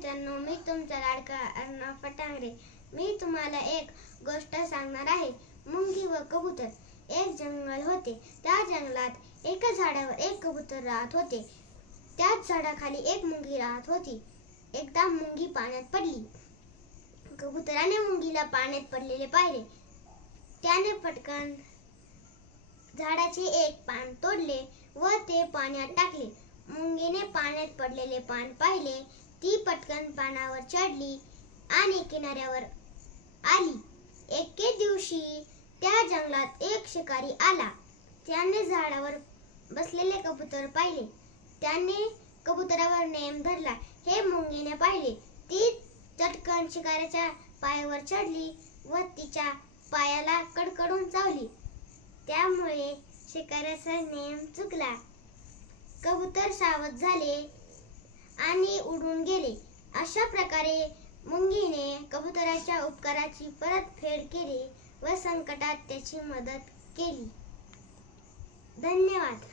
मित्रांनो, मी तुमचा लाडका अर्णव फटांगरे। मी तुम्हाला एक गोष्ट सांगणार आहे। मुंगी व कबूतर। एक जंगल होते। त्या जंगलात एका झाडावर एक कबूतर राहत होते। त्याच झाडाखाली एक मुंगी राहत होती। एकदा मुंगी पाण्यात पडली। कबुतराने मुंगीला पाण्यात पडलेले पाहिले। त्याने पटकन झाडाचे एक पान तोडले व ते पाण्यात टाकले। मुंगीने पाण्यात पडलेले पान पाहिले। ती पटकन पानावर चढली आणि किनाऱ्यावर आली। एके दिवशी त्या जंगलात एक शिकारी आला। त्याने झाडावर बसलेले कबूतर पाहिले। त्याने कबुतरावर नेम धरला हे मुंगीने पाहिले। ती चटकन शिकाऱ्याच्या पायावर चढली व तिच्या पायाला कडकडून चावली। त्यामुळे शिकाऱ्याचा नेम चुकला। कबूतर सावध झाले आणि उडून गेले। अशा प्रकारे मुंगीने कबुतराच्या उपकाराची परतफेड केली व संकटात त्याची मदत केली। धन्यवाद।